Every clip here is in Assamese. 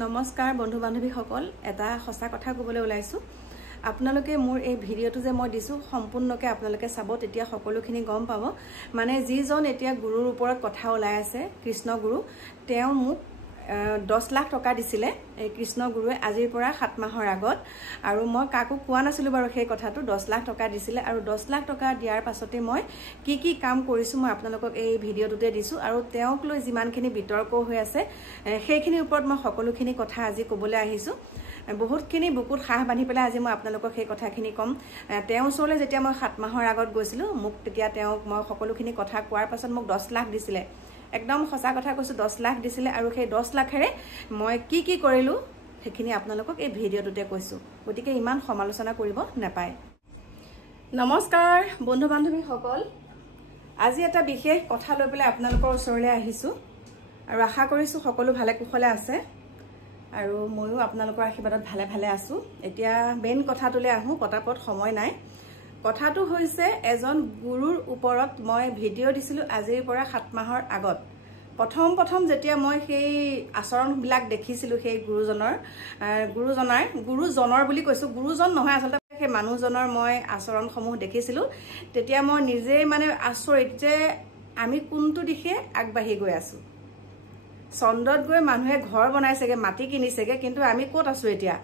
নমস্কাৰ বন্ধু বান্ধৱীসকল এটা সঁচা কথা ক'বলৈ ওলাইছো আপোনালোকে মোৰ এই ভিডিঅটো যে মই দিছো সম্পূৰ্ণকৈ আপোনালোকে চাব তেতিয়া সকলোখিনি গম পাব মানে যিজন এতিয়া গুৰুৰ ওপৰত কথা ওলাই আছে কৃষ্ণ গুৰু তেওঁ মোক 10 লাখ টকা দিছিলে এই কৃষ্ণ গুৰুৱে আজিৰ পৰা 7 মাহৰ আগত আৰু মই কাকো কোৱা নাছিলো বাৰু সেই কথাটো 10 লাখ টকা দিছিলে আৰু 10 লাখ টকা দিয়াৰ পাছতে মই কি কাম কৰিছো মই আপোনালোকক এই ভিডিঅটোতে দিছো আৰু তেওঁক লৈ যিমানখিনি বিতৰ্ক হৈ আছে সেইখিনিৰ ওপৰত মই সকলোখিনি কথা আজি ক'বলৈ আহিছো বহুতখিনি বুকুত সাহ বান্ধি পেলাই আজি মই আপোনালোকক সেই কথাখিনি কম তেওঁ ওচৰলৈ যেতিয়া মই 7 মাহৰ আগত গৈছিলো মোক তেতিয়া তেওঁক মই সকলোখিনি কথা কোৱাৰ পাছত মোক 10 লাখ দিছিলে একদম সঁচা কথা কৈছো 10 লাখ দিছিলে আৰু সেই 10 লাখেৰে মই কি কৰিলো সেইখিনি আপোনালোকক এই ভিডিঅটোতে কৈছো গতিকে ইমান সমালোচনা কৰিব নাপায় নমস্কাৰ বন্ধু বান্ধৱীসকল আজি এটা বিশেষ কথা লৈ পেলাই আপোনালোকৰ ওচৰলৈ আহিছো আৰু আশা কৰিছো সকলো ভালে কুশলে আছে আৰু ময়ো আপোনালোকৰ আশীৰ্বাদত ভালে ভালে আছো এতিয়া মেইন কথাটোলৈ আহো পটাপট সময় নাই কথাটো হৈছে এজন গুৰুৰ ওপৰত মই ভিডিঅ' দিছিলো আজিৰ পৰা 7 মাহৰ আগত প্ৰথম যেতিয়া মই সেই আচৰণবিলাক দেখিছিলো সেই গুৰুজনৰ বুলি কৈছো গুৰুজন নহয় আচলতে সেই মানুহজনৰ মই আচৰণসমূহ দেখিছিলো তেতিয়া মই নিজে মানে আচৰিত যে আমি কোনটো দিশে আগবাঢ়ি গৈ আছো চন্দ্ৰত গৈ মানুহে ঘৰ বনাইছেগে মাটি কিনিছেগে কিন্তু আমি ক'ত আছো এতিয়া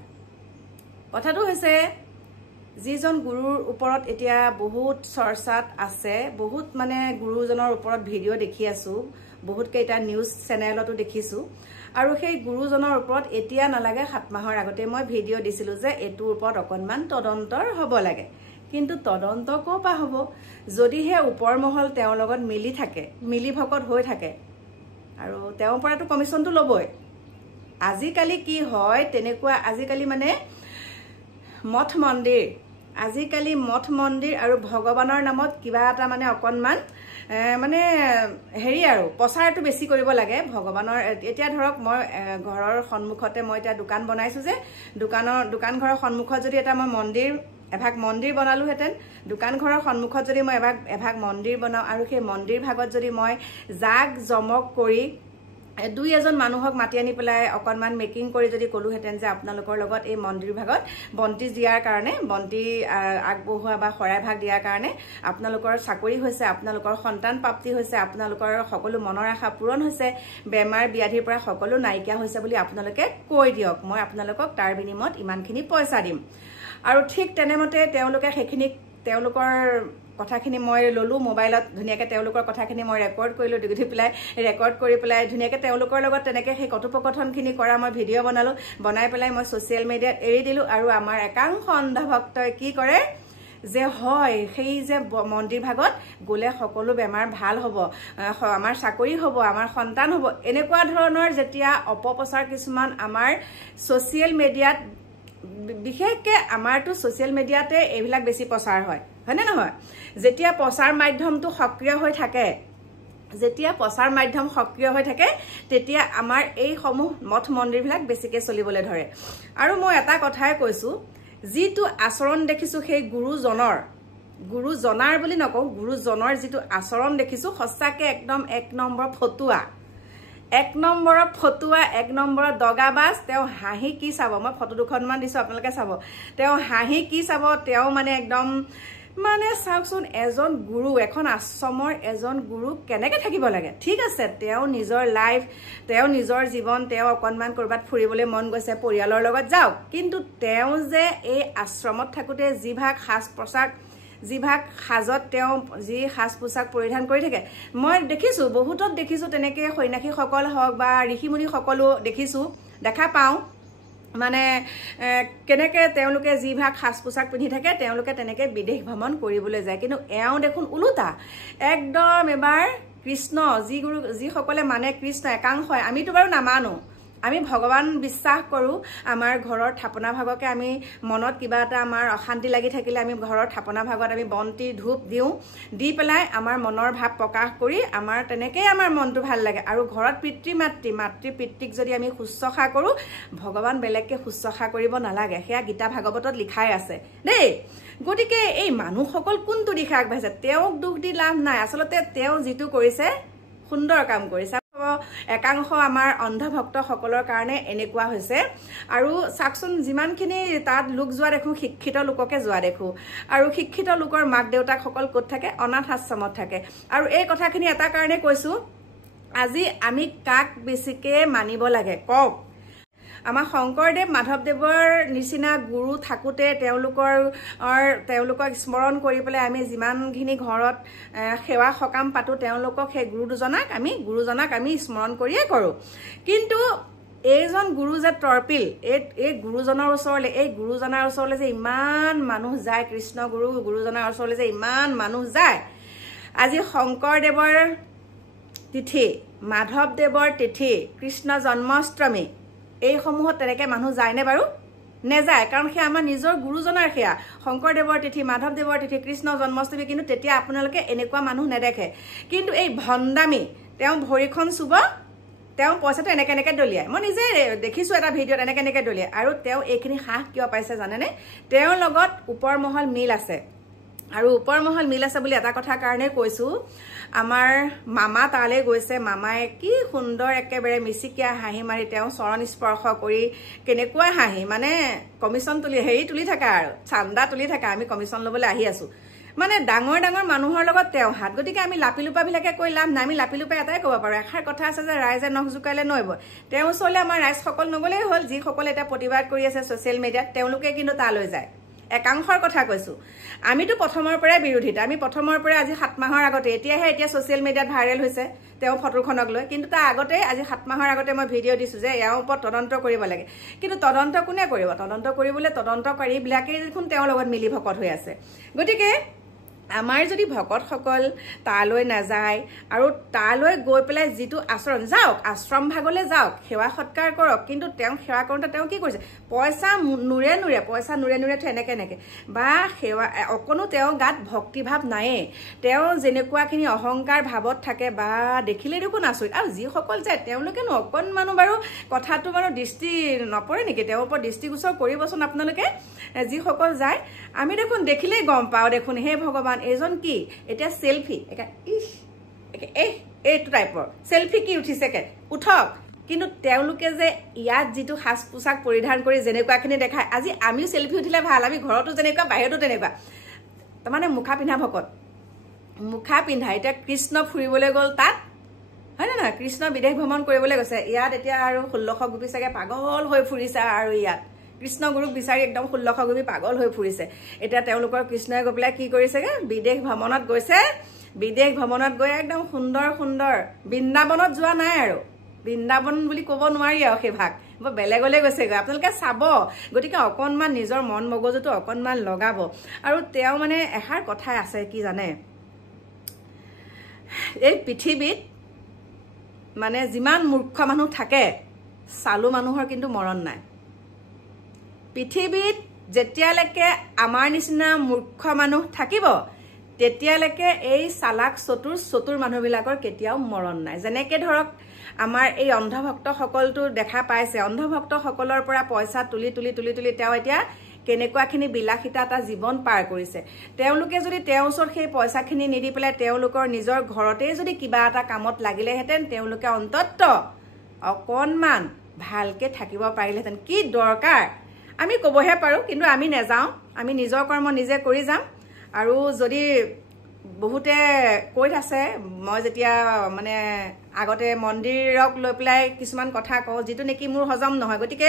কথাটো হৈছে যিজন গুৰুৰ ওপৰত এতিয়া বহুত চৰ্চাত আছে বহুত মানে গুৰুজনৰ ওপৰত ভিডিঅ' দেখি আছো বহুত কেইটা নিউজ চেনেলতো দেখিছো আৰু সেই গুৰুজনৰ ওপৰত এতিয়া নালাগে 7 মাহৰ আগতে মই ভিডিঅ' দিছিলো যে এটোৰ ওপৰত অকনমান তদন্তৰ হ'ব লাগে কিন্তু তদন্ত ক'পা হ'ব যদিহে ওপৰ মহল তেওঁৰ লগত মিলি ভকত হৈ থাকে আৰু তেওঁৰ পৰাটো কমিশনটো ল'বই আজিকালি কি হয় তেনেকুৱা আজিকালি মানে মঠ মন্দিৰ আৰু ভগৱানৰ নামত কিবা এটা মানে অকনমান মানে হেৰি আৰু প্ৰচাৰটো বেছি কৰিব লাগে ভগৱানৰ এতিয়া ধৰক মই ঘৰৰ সন্মুখতে মই এতিয়া দোকান বনাইছো যে দোকান ঘৰৰ সন্মুখত যদি এটা মই এভাগ মন্দিৰ বনালোহেঁতেন দোকান ঘৰৰ সন্মুখত যদি মই এভাগ মন্দিৰ বনাওঁ আৰু সেই মন্দিৰ ভাগত যদি মই জাক জমক কৰি দুই এজন মানুহক মাতি আনি পেলাই অকনমান মেকিং কৰি যদি ক'লোহেঁতেন যে আপোনালোকৰ লগত এই মন্দিৰ ভাগত বন্তি দিয়াৰ কাৰণে বন্তি আগবঢ়োৱা বা শৰাই ভাগ দিয়াৰ কাৰণে আপোনালোকৰ চাকৰি হৈছে আপোনালোকৰ সন্তান প্ৰাপ্তি হৈছে আপোনালোকৰ সকলো মনৰ আশা পূৰণ হৈছে বেমাৰ ব্যাধিৰ পৰা সকলো নাইকিয়া হৈছে বুলি আপোনালোকে কৈ দিয়ক মই আপোনালোকক তাৰ বিনিময়ত ইমানখিনি পইচা দিম আৰু ঠিক তেনেমতে তেওঁলোকে সেইখিনি তেওঁলোকৰ কথাখিনি মই ললো মোবাইলত ধুনিয়াকে তেওঁলোকৰ কথাখিনি মই ৰেকৰ্ড কৰিলো ৰেকৰ্ড কৰি পেলাই ধুনিয়াকে তেওঁলোকৰ লগত তেনেকে সেই কথোপকথনখিনি কৰা মই ভিডিঅ' বনাই পেলাই মই ছ'চিয়েল মিডিয়াত এৰি দিলো আৰু আমাৰ একাংশ অন্ধভক্তই কি কৰে যে হয় সেই যে মন্দিৰ ভাগত গলে সকলো বেমাৰ ভাল হ'ব আমাৰ চাকৰি হ'ব আমাৰ সন্তান হ'ব এনেকুৱা ধৰণৰ যেতিয়া অপপ্ৰচাৰ কিছুমান আমাৰ ছ'চিয়েল মিডিয়াত বিশেষকৈ আমাৰটো ছ'চিয়েল মিডিয়াতে এইবিলাক বেছি প্ৰচাৰ হয় হয়নে নহয় যেতিয়া প্ৰচাৰ মাধ্যমটো সক্ৰিয় হৈ থাকে তেতিয়া আমাৰ এই সমূহ মঠ মন্দিৰবিলাক বেছিকৈ চলিবলৈ ধৰে আৰু মই এটা কথাই কৈছো যিটো আচৰণ দেখিছো সেই গুৰুজনাৰ বুলি নকওঁ গুৰুজনৰ যিটো আচৰণ দেখিছো সঁচাকৈ একদম 1 নম্বৰ ফটুৱা 1 নম্বৰ দগাবাজ তেওঁ হাঁহি কি চাব মই ফটো দুখনমান দিছো আপোনালোকে চাব তেওঁ হাঁহি কি চাব তেওঁ মানে একদম মানে চাওকচোন এজন গুৰু এখন আশ্ৰমৰ এজন গুৰু কেনেকৈ থাকিব লাগে ঠিক আছে তেওঁ নিজৰ লাইফ তেওঁ নিজৰ জীৱন তেওঁ অকনমান কৰবাত ফুৰিবলৈ মন গৈছে পৰিয়ালৰ লগত যাওক কিন্তু তেওঁ যে এই আশ্ৰমত থাকোতে যিভাগ সাজত তেওঁ যি সাজ পোছাক পৰিধান কৰি থাকে মই দেখিছো বহুতত দেখিছো তেনেকে সন্যাসীসকল হওক বা ঋষিমুনি সকলো দেখা পাওঁ মানে কেনেকে তেওঁলোকে যিভাগ সাজ পোছাক পিন্ধি থাকে তেওঁলোকে তেনেকে বিদেশ ভ্ৰমণ কৰিবলৈ যায় কিন্তু এওঁ দেখোন উলুটা একদম এবাৰ কৃষ্ণ যিসকলে মানে কৃষ্ণ একাংশই আমিতো বাৰু নামানো আমি ভগৱান বিশ্বাস কৰো আমাৰ ঘৰৰ থাপনা ভাগকে আমি মনত কিবা এটা আমাৰ অশান্তি লাগি থাকিলে আমি ঘৰৰ থাপনা ভাগত আমি বন্তি ধূপ দি পেলাই আমাৰ মনৰ ভাৱ প্ৰকাশ কৰি আমাৰ তেনেকৈ আমাৰ মনটো ভাল লাগে আৰু ঘৰত মাতৃ পিতৃক যদি আমি শুশ্ৰূষা কৰো ভগৱান বেলেগকে শুশ্ৰূষা কৰিব নালাগে সেয়া গীতা ভাগৱতত লিখাই আছে দেই গতিকে এই মানুহসকল কোনটো দিশে আগবাঢ়িছে তেওঁক দুখ দি লাভ নাই আচলতে তেওঁ যিটো কৰিছে সুন্দৰ কাম কৰিছে একাংশ আমাৰ অন্ধভক্তসকলৰ কাৰণে এনেকুৱা হৈছে আৰু চাকচোন যিমানখিনি তাত লোক যোৱা দেখোঁ শিক্ষিত লোককে যোৱা দেখোঁ আৰু শিক্ষিত লোকৰ মাক দেউতাকসকল ক'ত থাকে অনাথ আশ্ৰমত থাকে আৰু এই কথাখিনি এটা কাৰণে কৈছোঁ আজি আমি কাক বেছিকৈ মানিব লাগে কওক আমাৰ শংকৰদেৱ মাধৱদেৱৰ নিচিনা গুৰু থাকোঁতে তেওঁলোকক স্মৰণ কৰি পেলাই আমি যিমানখিনি ঘৰত সেৱা সকাম পাতোঁ তেওঁলোকক সেই গুৰুজনাক আমি স্মৰণ কৰিয়ে কৰোঁ কিন্তু এইজন গুৰু যে তৰ্পিল এই গুৰুজনৰ ওচৰলৈ যে ইমান মানুহ যায় কৃষ্ণ গুৰুজনৰ ওচৰলৈ যে ইমান মানুহ যায় আজি শংকৰদেৱৰ তিথি মাধৱদেৱৰ তিথি কৃষ্ণ জন্মাষ্টমী এইসমূহত তেনেকৈ মানুহ যায়নে বাৰু নেযায় কাৰণ সেয়া আমাৰ নিজৰ গুৰুজনাৰ সেয়া শংকৰদেৱৰ তিথি মাধৱদেৱৰ তিথি কৃষ্ণ জন্মাষ্টমী কিন্তু তেতিয়া আপোনালোকে এনেকুৱা মানুহ নেদেখে কিন্তু এই ভণ্ডামী তেওঁ ভৰিখন চুব তেওঁ পইচাটো এনেকৈ দলিয়ায় মই নিজে দেখিছোঁ এটা ভিডিঅ'ত এনেকৈ দলিয়ায় আৰু তেওঁ এইখিনি সাহ কিয় পাইছে জানেনে তেওঁৰ লগত ওপৰ মহল মিল আছে আৰু ওপৰ মহল মিল আছে বুলি এটা কথা কাৰণে কৈছোঁ আমাৰ মামা তালৈ গৈছে মামাই কি সুন্দৰ একেবাৰে মিচিকিয়া হাঁহি মাৰি তেওঁ চৰণ স্পৰ্শ কৰি কেনেকুৱা হাঁহি মানে কমিশ্যন তুলি থকা আৰু চান্দা তুলি থকা আমি কমিশ্যন ল'বলৈ আহি আছোঁ মানে ডাঙৰ মানুহৰ লগত তেওঁ হাত গতিকে আমি লাপিলোপাবিলাকে কৈ লাভ নাই আমি লাপিলোপাই এটাই ক'ব পাৰোঁ এষাৰ কথা আছে যে ৰাইজে নখ জোকাৰিলে নৈব তেওঁৰ ওচৰলৈ আমাৰ ৰাইজসকল নগ'লেই হ'ল যিসকলে এতিয়া প্ৰতিবাদ কৰি আছে ছ'চিয়েল মিডিয়াত তেওঁলোকে কিন্তু তালৈ যায় একাংশৰ কথা কৈছোঁ আমিতো প্ৰথমৰ পৰাই বিৰোধিতা আমি প্ৰথমৰ পৰাই আজি 7 মাহৰ আগতে এতিয়া ছ'চিয়েল মিডিয়াত ভাইৰেল হৈছে তেওঁ ফটোখনক লৈ কিন্তু তাৰ আগতে আজি 7 মাহৰ আগতে মই ভিডিঅ' দিছোঁ যে ইয়াৰ ওপৰত তদন্ত কৰিব লাগে কিন্তু তদন্ত কোনে কৰিব তদন্ত কৰিবলৈ তদন্তকাৰীবিলাকেই দেখোন তেওঁৰ লগত মিলি ভকত হৈ আছে গতিকে আমাৰ যদি ভকতসকল তালৈ নাযায় আৰু তালৈ গৈ পেলাই যিটো আচৰণ যাওক আশ্ৰম ভাগলৈ যাওক সেৱা সৎকাৰ কৰক কিন্তু তেওঁ সেৱা কৰোঁতে তেওঁ কি কৰিছে পইচা নুৰে এনেকৈ বা সেৱা অকণো তেওঁ গাত ভক্তিভাৱ নায়েই তেওঁ যেনেকুৱাখিনি অহংকাৰ ভাৱত থাকে বা দেখিলেই দেখোন আচৰিত আৰু যিসকল যায় তেওঁলোকেনো অকণমানো বাৰু কথাটো বাৰু দৃষ্টি নপৰে নেকি তেওঁৰ ওপৰত দৃষ্টিগোচৰ কৰিবচোন আপোনালোকে যিসকল যায় আমি দেখোন দেখিলেই গম পাওঁ দেখোন হে ভগৱান এইজন কি এতিয়া সেলফি এইটো টাইপৰ সেলফি কি উঠিছে উঠক কিন্তু তেওঁলোকে যে ইয়াত যিটো সাজ পোছাক পৰিধান কৰি যেনেকুৱাখিনি দেখায় আজি আমিও সেলফি উঠিলে ভাল আমি ঘৰতো যেনেকুৱা বাহিৰতো তেনেকুৱা তাৰমানে মুখা পিন্ধা ভকত মুখা পিন্ধা এতিয়া কৃষ্ণ ফুৰিবলৈ গ'ল তাত হয় নহয় কৃষ্ণ বিদেশ ভ্ৰমণ কৰিবলৈ গৈছে ইয়াত এতিয়া আৰু 1600 গোপী চাগে পাগল হৈ ফুৰিছে আৰু ইয়াত কৃষ্ণ গুৰুক বিচাৰি একদম 1600 গোপী পাগল হৈ ফুৰিছে এতিয়া তেওঁলোকৰ কৃষ্ণই গৈ পেলাই কি কৰিছেগৈ বিদেশ ভ্ৰমণত গৈছে বিদেশ ভ্ৰমণত গৈ একদম সুন্দৰ বৃন্দাবনত যোৱা নাই আৰু বৃন্দাবন বুলি ক'ব নোৱাৰি আৰু সেই ভাগ বৰ বেলেগলৈ গৈছেগৈ আপোনালোকে চাব গতিকে অকণমান নিজৰ মন মগজুটো অকণমান লগাব আৰু তেওঁ মানে এষাৰ কথা আছে কি জানে এই পৃথিৱীত মানে যিমান মূৰ্খ মানুহ থাকে চালু মানুহৰ কিন্তু মৰণ নাই পৃথিৱীত যেতিয়ালৈকে আমাৰ নিচিনা মূৰ্খ মানুহ থাকিব তেতিয়ালৈকে এই চালাক চতুৰ মানুহবিলাকৰ কেতিয়াও মৰণ নাই যেনেকৈ ধৰক আমাৰ এই অন্ধভক্তসকলটো দেখা পাইছে অন্ধভক্তসকলৰ পৰা পইচা তুলি তেওঁ এতিয়া কেনেকুৱাখিনি বিলাসিতা এটা জীৱন পাৰ কৰিছে তেওঁলোকে যদি তেওঁৰ ওচৰত সেই পইচাখিনি নিদি পেলাই তেওঁলোকৰ নিজৰ ঘৰতেই যদি কিবা এটা কামত লাগিলেহেঁতেন তেওঁলোকে অন্তত অকণমান ভালকৈ থাকিব পাৰিলেহেঁতেন কি দৰকাৰ আমি ক'বহে পাৰোঁ কিন্তু আমি নেযাওঁ আমি নিজৰ কৰ্ম নিজে কৰি যাম আৰু যদি বহুতে কৈ আছে মই যেতিয়া মানে আগতে মন্দিৰক লৈ পেলাই কিছুমান কথা কওঁ যিটো নেকি মোৰ হজম নহয় গতিকে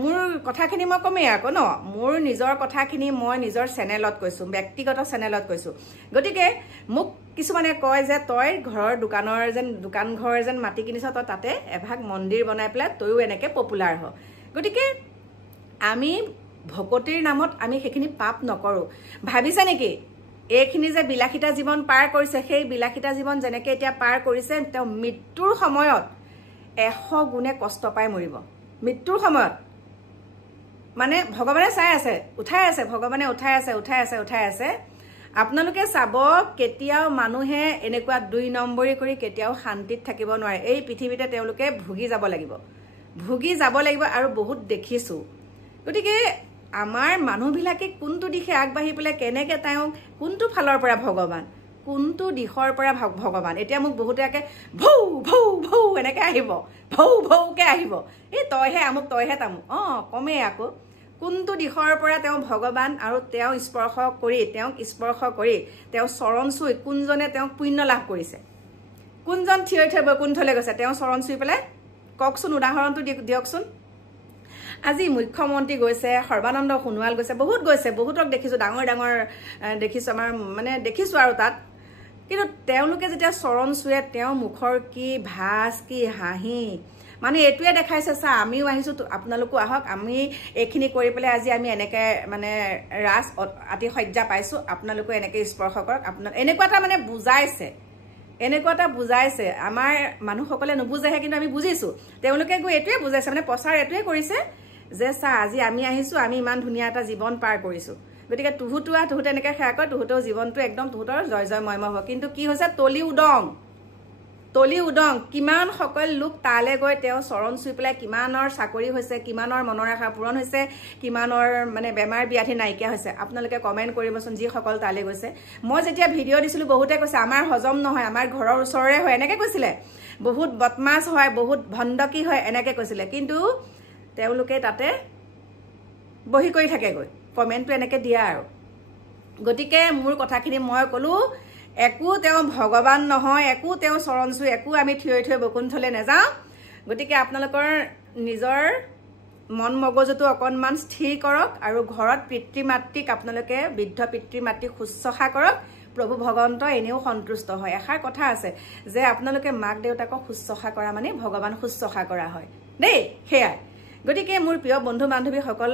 মোৰ কথাখিনি মই কমেই আকৌ ন মোৰ নিজৰ কথাখিনি মই নিজৰ চেনেলত কৈছোঁ ব্যক্তিগত চেনেলত কৈছোঁ গতিকে মোক কিছুমানে কয় যে তই ঘৰৰ দোকান ঘৰ যেন মাটি কিনিছ তই তাতে এভাগ মন্দিৰ বনাই পেলাই তয়ো এনেকৈ পপুলাৰ হ গতিকে আমি ভকতিৰ নামত আমি সেইখিনি পাপ নকৰোঁ ভাবিছে নেকি এইখিনি যে বিলাসিতা জীৱন পাৰ কৰিছে সেই বিলাসিতা জীৱন যেনেকৈ এতিয়া পাৰ কৰিছে তেওঁ মৃত্যুৰ সময়ত 100 গুণে কষ্ট পাই মৰিব মৃত্যুৰ সময়ত মানে ভগৱানে চাই আছে ভগৱানে উঠাই আছে আপোনালোকে চাব কেতিয়াও মানুহে এনেকুৱা 2 নম্বৰী কৰি কেতিয়াও শান্তিত থাকিব নোৱাৰে এই পৃথিৱীতে তেওঁলোকে ভুগি যাব লাগিব আৰু বহুত দেখিছোঁ গতিকে আমাৰ মানুহবিলাকে কোনটো দিশে আগবাঢ়ি পেলাই কেনেকৈ তেওঁ কোনটো ফালৰ পৰা ভগৱান কোনটো দিশৰ পৰা ভগৱান এতিয়া মোক বহুতে ভৌ ভৌ ভৌ এনেকৈ আহিব ভৌ ভৌকৈ আহিব এই তইহে আমুক তইহে তামুক কমেই আকৌ কোনটো দিশৰ পৰা তেওঁ ভগৱান আৰু তেওঁ স্পৰ্শ কৰি তেওঁ চৰণ চুই কোনজনে তেওঁক পুণ্য লাভ কৰিছে কোনজন থিয় বৈকুণ্ঠলৈ গৈছে তেওঁ চৰণ চুই পেলাই কওকচোন উদাহৰণটো দিয়কচোন আজি মুখ্যমন্ত্ৰী গৈছে সৰ্বানন্দ সোণোৱাল গৈছে বহুতক দেখিছোঁ ডাঙৰ দেখিছোঁ আমাৰ মানে দেখিছোঁ আৰু তাত কিন্তু তেওঁলোকে যেতিয়া চৰণ চুৱে তেওঁ মুখৰ কি ভাজ কি হাঁহি মানে এইটোৱে দেখাইছে চা আমিও আহিছোঁ আপোনালোকো আহক আমি এইখিনি কৰি পেলাই আজি আমি এনেকৈ মানে ৰাজ আতিশয্যা পাইছোঁ আপোনালোকো এনেকৈ স্পৰ্শ কৰক এনেকুৱা এটা মানে বুজাইছে আমাৰ মানুহসকলে নুবুজেহে কিন্তু আমি বুজিছোঁ তেওঁলোকে গৈ এইটোৱে বুজাইছে মানে প্ৰচাৰ এইটোৱে কৰিছে যে চা আজি আমি আহিছোঁ আমি ইমান ধুনীয়া এটা জীৱন পাৰ কৰিছোঁ গতিকে তুহুতে এনেকৈ সেয়া কয় তুহুতেও জীৱনটো একদম তুহুতৰ জয় জয় ময়ময় হ'ব কিন্তু কি হৈছে তলি উদং কিমান সকল লোক তালৈ গৈ তেওঁ চৰণ চুই পেলাই কিমানৰ চাকৰি হৈছে কিমানৰ মনৰ আশা পূৰণ হৈছে কিমানৰ মানে বেমাৰ ব্যাধি নাইকিয়া হৈছে আপোনালোকে কমেণ্ট কৰিবচোন যিসকল তালৈ গৈছে মই যেতিয়া ভিডিঅ' দিছিলোঁ বহুতে কৈছে আমাৰ হজম নহয় আমাৰ ঘৰৰ ওচৰৰে হয় এনেকৈ কৈছিলে বহুত বদমাছ হয় বহুত ভণ্ডকী হয় এনেকৈ কৈছিলে কিন্তু তেওঁলোকে তাতে বহি কৰি থাকেগৈ কমেণ্টটো এনেকৈ দিয়া আৰু গতিকে মোৰ কথাখিনি মই ক'লোঁ একো তেওঁ ভগৱান নহয় একো তেওঁ চৰণ চুই একো আমি থিয় বৈকুণ্ঠলৈ নাযাওঁ গতিকে আপোনালোকৰ নিজৰ মন মগজুটো অকণমান স্থিৰ কৰক আৰু ঘৰত পিতৃ মাতৃক আপোনালোকে বৃদ্ধ পিতৃ মাতৃক শুশ্ৰূষা কৰক প্ৰভু ভগৱন্ত এনেও সন্তুষ্ট হয় এষাৰ কথা আছে যে আপোনালোকে মাক দেউতাকক শুশ্ৰূষা কৰা মানে ভগৱান শুশ্ৰূষা কৰা হয় দেই সেয়াই গতিকে মোৰ প্ৰিয় বন্ধু বান্ধৱীসকল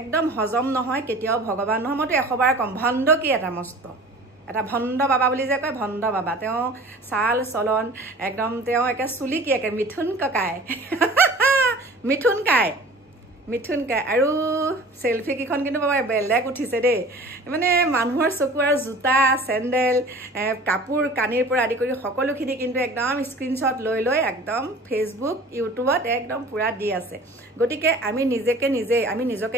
একদম হজম নহয় কেতিয়াও ভগৱান নহয় মইতো 100 বাৰ কম ভণ্ড কি এটা ভণ্ড বাবা বুলি যে কয় ভণ্ড বাবা তেওঁ চাল চলন একদম তেওঁ একে চুলি কি একে মিথুন কাই আৰু সেলফি কিখন কিন্তু বাবা বেলেগ উঠিছে দেই মানে মানুহৰ চকু আৰু জোতা চেণ্ডেল কাপোৰ কানিৰ পৰা আদি কৰি সকলোখিনি কিন্তু একদম স্ক্ৰীনশ্বট লৈ একদম ফেচবুক ইউটিউবত একদম পুৰা দি আছে গতিকে আমি নিজকে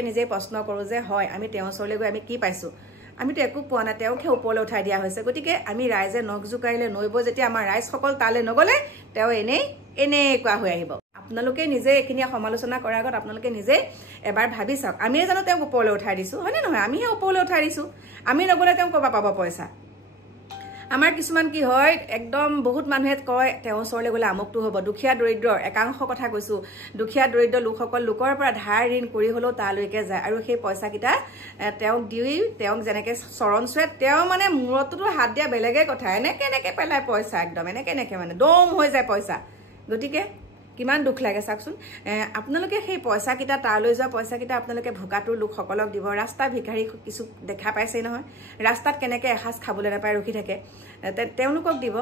নিজেই প্ৰশ্ন কৰোঁ যে হয় আমি তেওঁৰ ওচৰলৈ গৈ আমি কি পাইছোঁ আমিতো একো পোৱা নাই তেওঁকহে ওপৰলৈ উঠাই দিয়া হৈছে গতিকে আমি ৰাইজে নখ জোকাৰিলে নৈব যেতিয়া আমাৰ ৰাইজসকল তালৈ নগ'লে তেওঁ এনেকুৱা হৈ আহিব আপোনালোকে নিজে এইখিনি সমালোচনা কৰাৰ আগত আপোনালোকে নিজে এবাৰ ভাবি চাওক আমিয়ে জানো তেওঁক ওপৰলৈ উঠাই দিছোঁ হয়নে নহয় আমিহে ওপৰলৈ উঠাই দিছোঁ আমি নগ'লে তেওঁ ক'ৰপৰা পাব পইচা আমাৰ কিছুমান কি হয় একদম বহুত মানুহে কয় তেওঁৰ ওচৰলৈ গ'লে আমুকটো হ'ব দুখীয়া দৰিদ্ৰৰ একাংশ কথা কৈছোঁ দুখীয়া দৰিদ্ৰ লোকৰ পৰা ধাৰ ঋণ কৰি হ'লেও তালৈকে যায় আৰু সেই পইচাকেইটা তেওঁক যেনেকৈ চৰণ চুৱে তেওঁ মানে মূৰততো হাত দিয়া বেলেগে কথা এনেকৈ পেলায় পইচা একদম এনেকৈ মানে দম হৈ যায় পইচা গতিকে কিমান দুখ লাগে চাওকচোন আপোনালোকে সেই পইচাকেইটা তালৈ যোৱা পইচাকেইটা আপোনালোকে ভোকাটোৰ লোকসকলক দিব ৰাস্তা ভিখাৰী কিছু দেখা পাইছেই নহয় ৰাস্তাত কেনেকৈ এসাঁজ খাবলৈ নাপায় ৰখি থাকে তেওঁলোকক দিব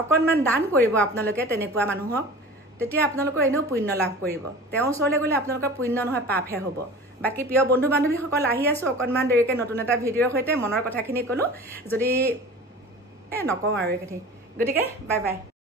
অকণমান দান কৰিব আপোনালোকে তেনেকুৱা মানুহক তেতিয়া আপোনালোকৰ এনেও পুণ্য লাভ কৰিব তেওঁৰ ওচৰলৈ গ'লে আপোনালোকৰ পুণ্য নহয় পাপহে হ'ব বাকী প্ৰিয় বন্ধু বান্ধৱীসকল আহি আছোঁ অকণমান দেৰিকৈ নতুন এটা ভিডিঅ'ৰ সৈতে মনৰ কথাখিনি ক'লোঁ যদি নকওঁ আৰু এইখিনি গতিকে বাই বাই